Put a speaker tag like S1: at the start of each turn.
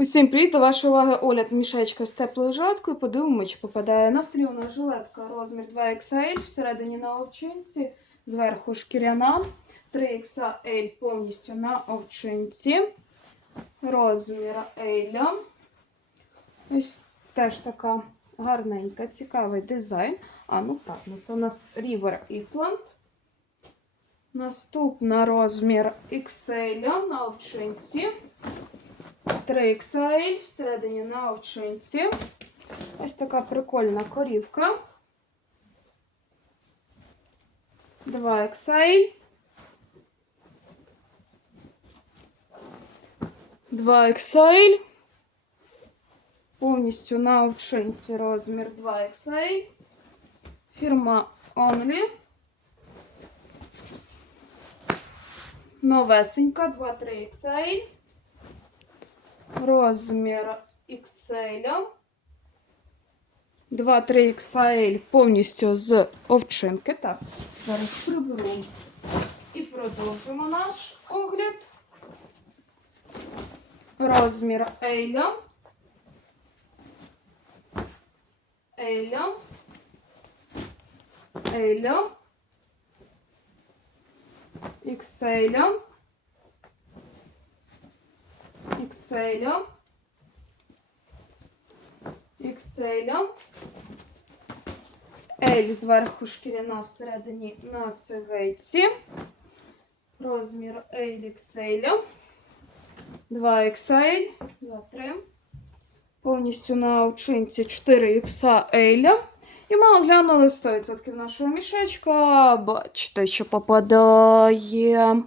S1: Усім привіт! До вашої уваги огляд мішечка з теплою жилеткою. Подивимося, чи попадає на у жилетка розмір 2XL, всередині на овчинці, зверху шкіряна, 3XL повністю на овчинці, розмір L. Ось теж така гарненька, цікавий дизайн. А, ну правильно, це у нас River Island. Наступна розмір XL на овчинці. 3XL всередині на овчинці. Ось така прикольна корівка. 2XL. 2XL. Повністю на овчинці розмір 2XL. Фірма Only. Новесенька 2-3XL. Розмір XL. 2-3 XL повністю з овчинки. Так, зараз приберу. І продовжимо наш огляд. Розмір L. L. L. XL. XL. XL. L зверху шкіряна всередині на цегейці. Розмір L XL. 2 XL. 2, 3. Повністю на овчинці 4 XL. І ми оглянули 100% нашого мішечка. Бачите, що попадає.